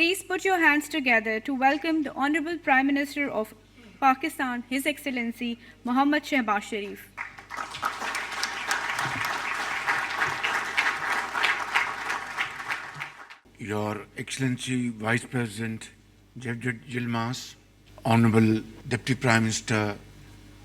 Please put your hands together to welcome the Honorable Prime Minister of Pakistan, His Excellency Mohammad Shehbaz Sharif. Your Excellency Vice President Javed Yilmaz, Honorable Deputy Prime Minister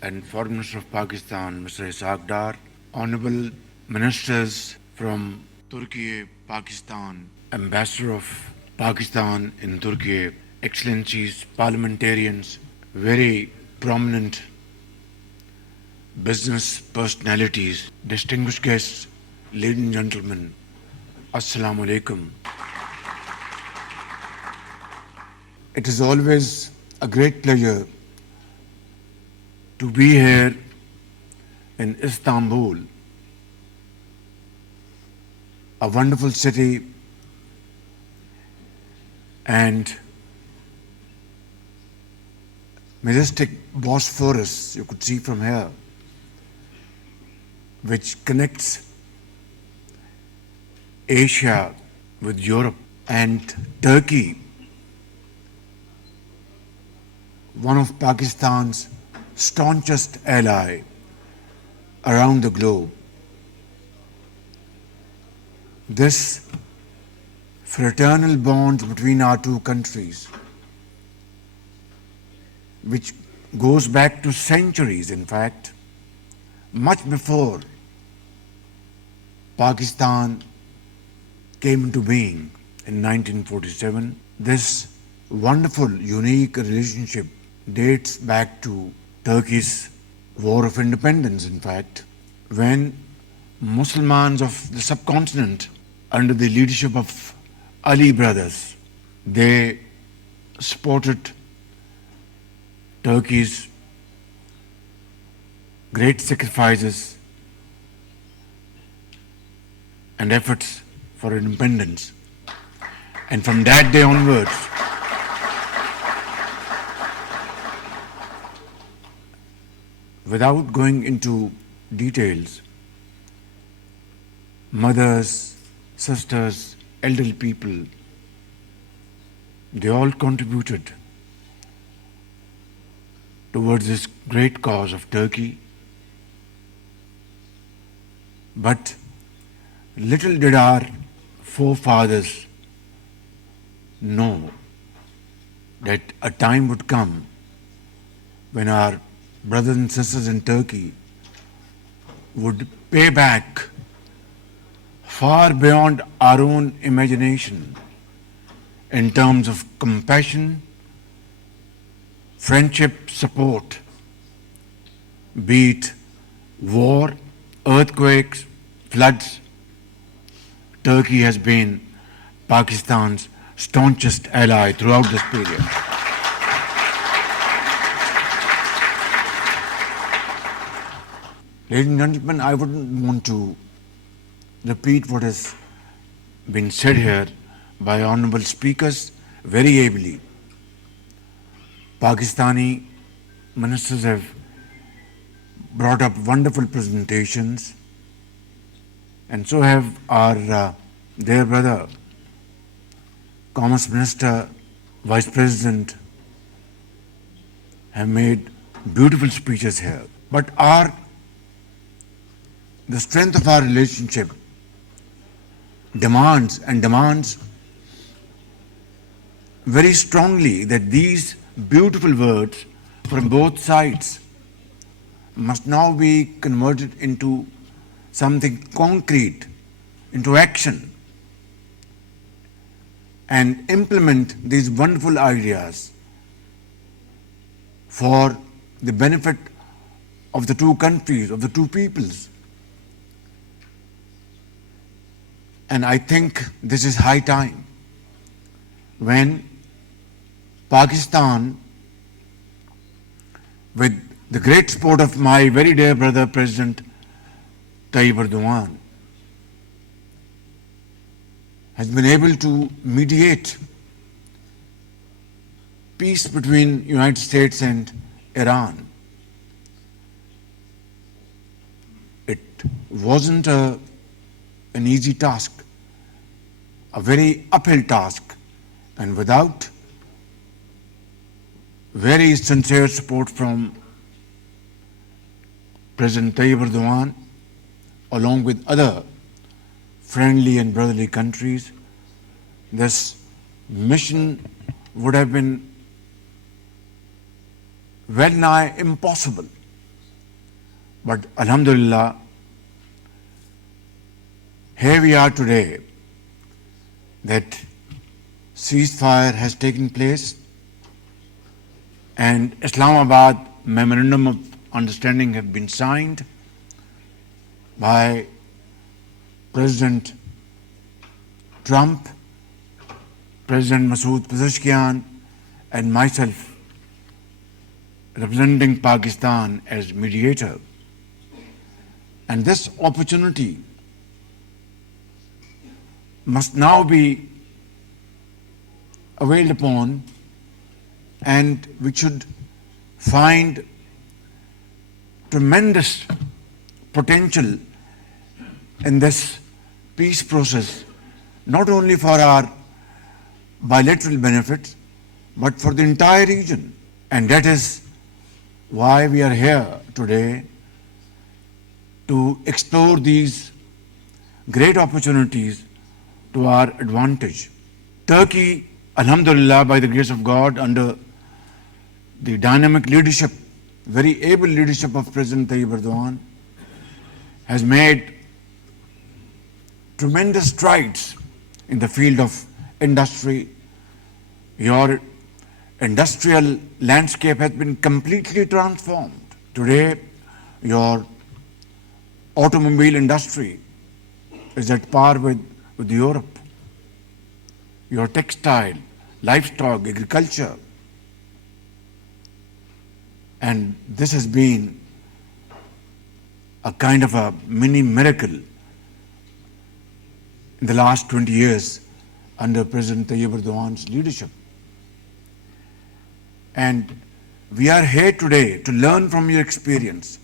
and Foreign Minister of Pakistan, Mr. Ishaq Dar, Honorable Ministers from Turkey, Pakistan, Ambassador of Pakistan in Turkey, Excellencies, parliamentarians, very prominent business personalities, distinguished guests, ladies and gentlemen, Assalamu alaikum. It is always a great pleasure to be here in Istanbul, a wonderful city and majestic Bosphorus, you could see from here, which connects Asia with Europe, and Turkey, one of Pakistan's staunchest ally around the globe. This fraternal bond between our two countries, which goes back to centuries, in fact, much before Pakistan came into being in 1947. This wonderful, unique relationship dates back to Turkey's War of Independence, in fact, when Muslims of the subcontinent, under the leadership of Ali brothers, they supported Turkey's great sacrifices and efforts for independence. And from that day onwards, without going into details, mothers, sisters, elderly people, they all contributed towards this great cause of Turkey. But little did our forefathers know that a time would come when our brothers and sisters in Turkey would pay back far beyond our own imagination in terms of compassion, friendship, support, be it war, earthquakes, floods. Turkey has been Pakistan's staunchest ally throughout this period. Ladies and gentlemen, I wouldn't want to repeat what has been said here by honorable speakers very ably. Pakistani ministers have brought up wonderful presentations, and so have our dear brother, Commerce Minister, Vice President, have made beautiful speeches here. But the strength of our relationship demands very strongly that these beautiful words from both sides must now be converted into something concrete, into action, and implement these wonderful ideas for the benefit of the two countries, of the two peoples. And I think this is high time when Pakistan, with the great support of my very dear brother, President Tayyip Erdogan, has been able to mediate peace between United States and Iran. It wasn't an easy task, a very uphill task, And without very sincere support from President Tayyip Erdogan, along with other friendly and brotherly countries, this mission would have been well nigh impossible. But Alhamdulillah, here we are today, that ceasefire has taken place and Islamabad Memorandum of Understanding have been signed by President Trump, President Masood Pezeshkian, and myself, representing Pakistan as mediator. And this opportunity must now be availed upon, and we should find tremendous potential in this peace process, not only for our bilateral benefits, but for the entire region. And that is why we are here today, to explore these great opportunities to our advantage. Turkey, Alhamdulillah, by the grace of God, under the dynamic leadership, very able leadership of President Tayyip Erdogan, has made tremendous strides in the field of industry. Your industrial landscape has been completely transformed. Today, your automobile industry is at par with Europe. Your textile, livestock, agriculture. And this has been a kind of a mini miracle in the last 20 years under President Tayyip Erdogan's leadership. And we are here today to learn from your experience,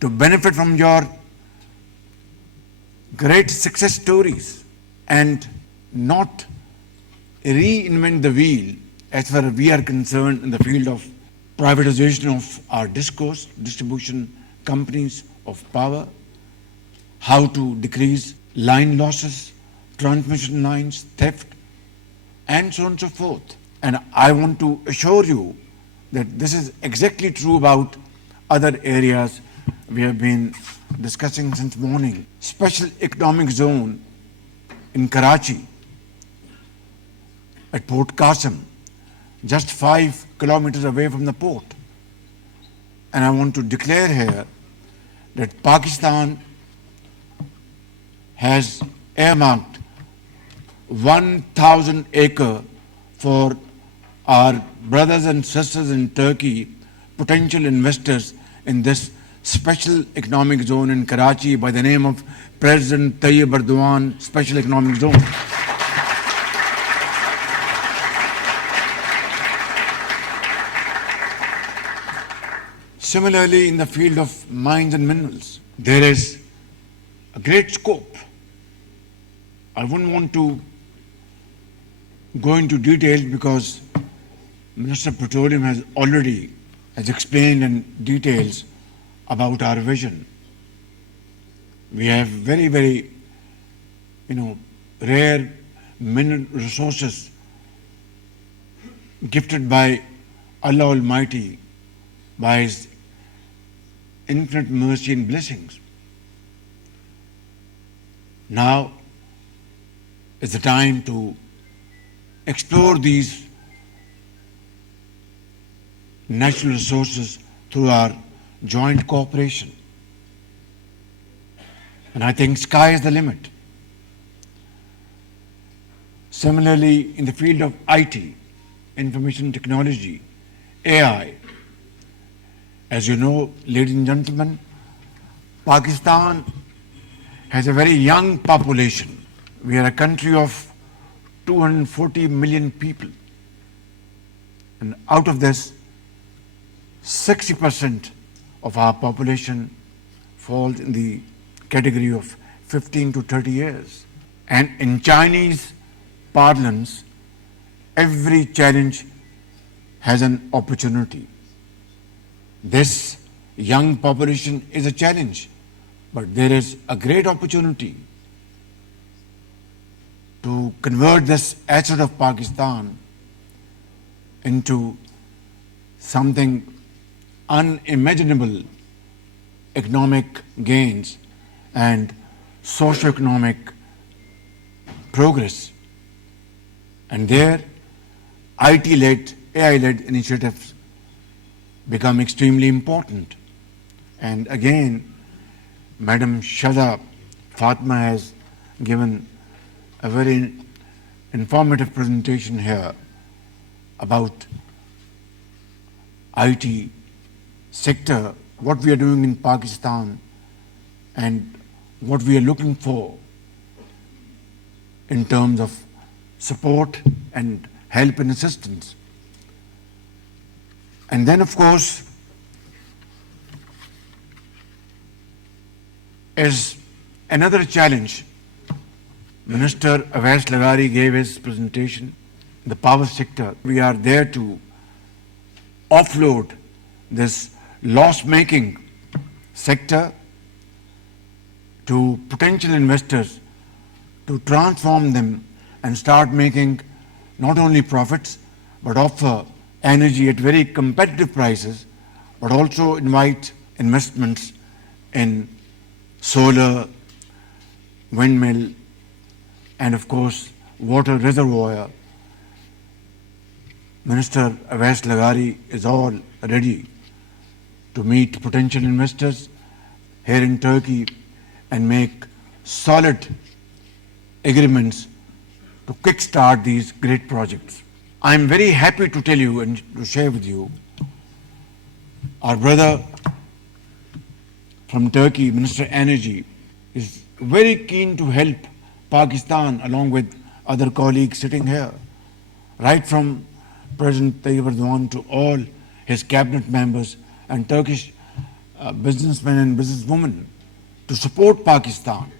to benefit from your great success stories, and not reinvent the wheel as far as we are concerned in the field of privatization of our discourse, distribution companies of power, how to decrease line losses, transmission lines, theft, and so on and so forth. And I want to assure you that this is exactly true about other areas we have been discussing since morning. Special economic zone in Karachi, at Port Qasim, just 5 kilometers away from the port. And I want to declare here that Pakistan has earmarked 1,000 acres for our brothers and sisters in Turkey, potential investors in this special economic zone in Karachi by the name of President Tayyip Erdogan Special Economic Zone. Similarly, in the field of mines and minerals, there is a great scope. I wouldn't want to go into details because Minister of Petroleum has already explained in details about our vision. We have very, very, rare mineral resources gifted by Allah Almighty by His infinite mercy and blessings. Now is the time to explore these natural resources through our joint cooperation. And I think sky is the limit. Similarly, in the field of IT, information technology, AI, as you know, ladies and gentlemen, Pakistan has a very young population. We are a country of 240 million people. And out of this, 60% of our population falls in the category of 15 to 30 years. And in Chinese parlance, every challenge has an opportunity. This young population is a challenge, but there is a great opportunity to convert this asset of Pakistan into something unimaginable economic gains and socio-economic progress. And there, IT-led, AI-led initiatives become extremely important. And again, Madam Shada Fatma has given a very informative presentation here about IT sector, what we are doing in Pakistan and what we are looking for in terms of support and help and assistance. And then, of course, is another challenge. Minister Awais Lagari gave his presentation, the power sector. We are there to offload this loss-making sector to potential investors, to transform them and start making not only profits, but offer energy at very competitive prices, but also invite investments in solar, windmill, and of course, water reservoir. Minister Awais Lagari is all ready to meet potential investors here in Turkey and make solid agreements to kickstart these great projects. I am very happy to tell you and to share with you, our brother from Turkey, Minister Energy, is very keen to help Pakistan along with other colleagues sitting here, right from President Tayyip Erdogan to all his cabinet members and Turkish businessmen and businesswomen to support Pakistan.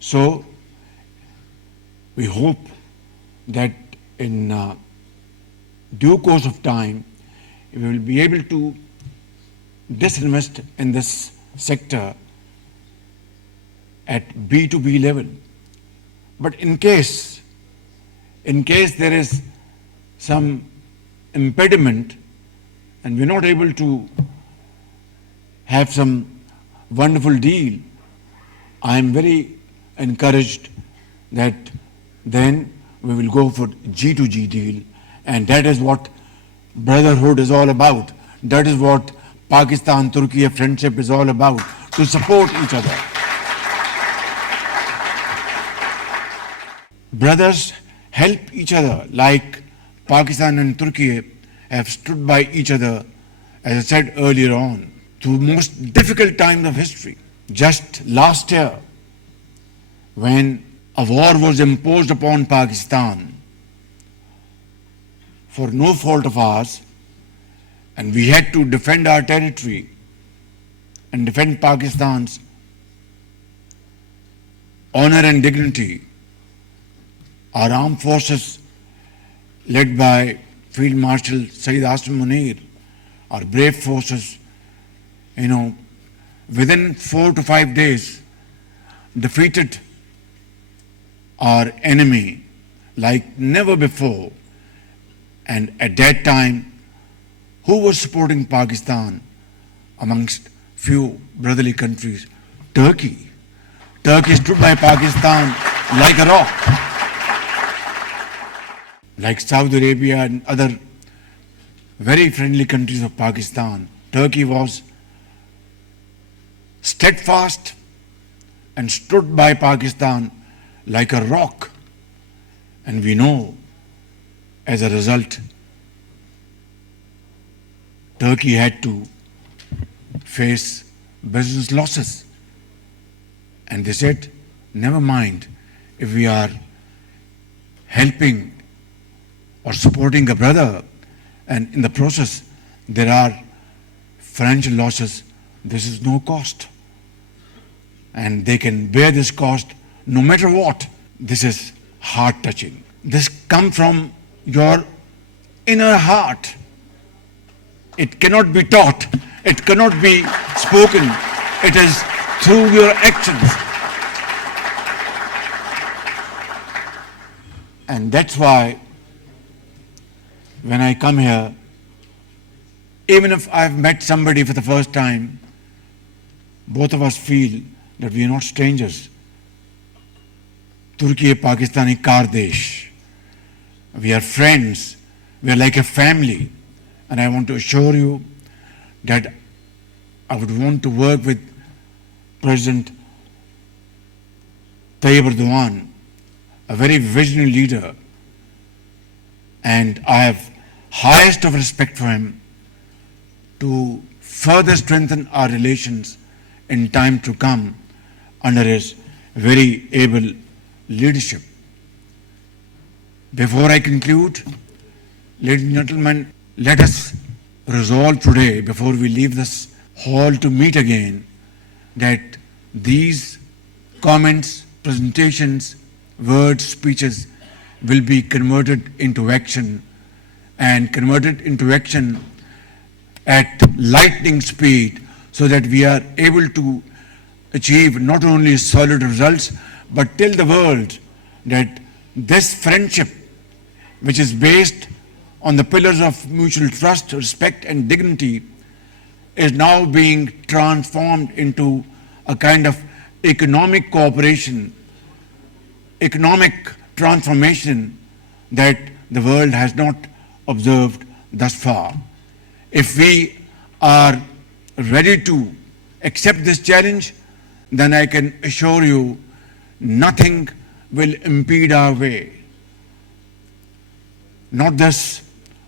So we hope that in due course of time, we will be able to disinvest in this sector at B2B level. But in case there is some impediment and we're not able to have some wonderful deal, I am very encouraged that then we will go for G2G deal, and that is what brotherhood is all about. That is what Pakistan-Turkey friendship is all about, to support each other. Brothers help each other like Pakistan and Turkey have stood by each other, as I said earlier on, through most difficult times of history. Just last year, when a war was imposed upon Pakistan for no fault of ours, and we had to defend our territory and defend Pakistan's honor and dignity, our armed forces led by Field Marshal Sayyid Asim Munir, our brave forces, within 4 to 5 days defeated our enemy like never before. And at that time, who was supporting Pakistan amongst few brotherly countries? Turkey. Turkey stood by Pakistan like a rock. Like Saudi Arabia and other very friendly countries of Pakistan, Turkey was steadfast and stood by Pakistan like a rock. And we know, as a result, Turkey had to face business losses. And they said, never mind, if we are helping or supporting a brother, and in the process there are financial losses, this is no cost. And they can bear this cost no matter what. This is heart-touching. This comes from your inner heart. It cannot be taught. It cannot be spoken. It is through your actions. And that's why when I come here, even if I've met somebody for the first time, both of us feel that we are not strangers. Turkey, Pakistani Kardesh. We are friends. We are like a family. And I want to assure you that I would want to work with President Tayyip Erdogan, a very visionary leader, and I have highest of respect for him to further strengthen our relations in time to come under his very able leadership. Before I conclude, ladies and gentlemen, let us resolve today, before we leave this hall to meet again, that these comments, presentations, words, speeches will be converted into action, and converted into action at lightning speed, so that we are able to achieve not only solid results, but tell the world that this friendship, which is based on the pillars of mutual trust, respect, and dignity, is now being transformed into a kind of economic cooperation, economic transformation that the world has not observed thus far. If we are ready to accept this challenge, then I can assure you nothing will impede our way. Not this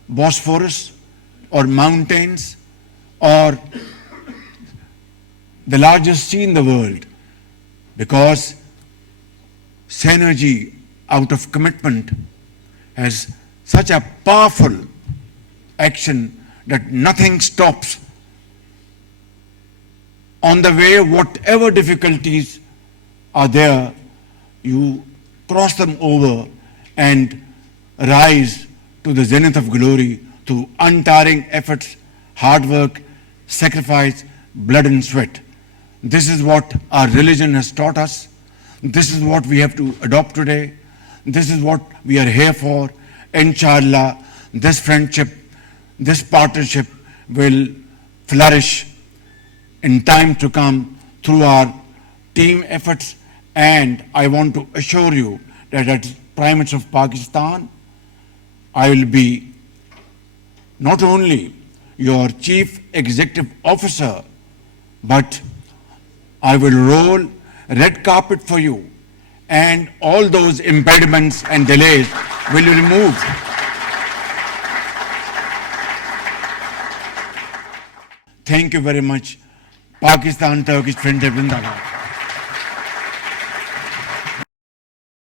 Bosphorus or mountains or the largest sea in the world, because synergy out of commitment has such a powerful action that nothing stops. On the way, whatever difficulties are there, you cross them over and rise to the zenith of glory through untiring efforts, hard work, sacrifice, blood and sweat. This is what our religion has taught us. This is what we have to adopt today. This is what we are here for. Inshallah, this friendship, this partnership will flourish in time to come through our team efforts. And I want to assure you that as Prime Minister of Pakistan, I will be not only your Chief Executive Officer, but I will roll red carpet for you, and all those impediments and delays will be removed. Thank you very much. Pakistan Turkish Friendship Zindabad.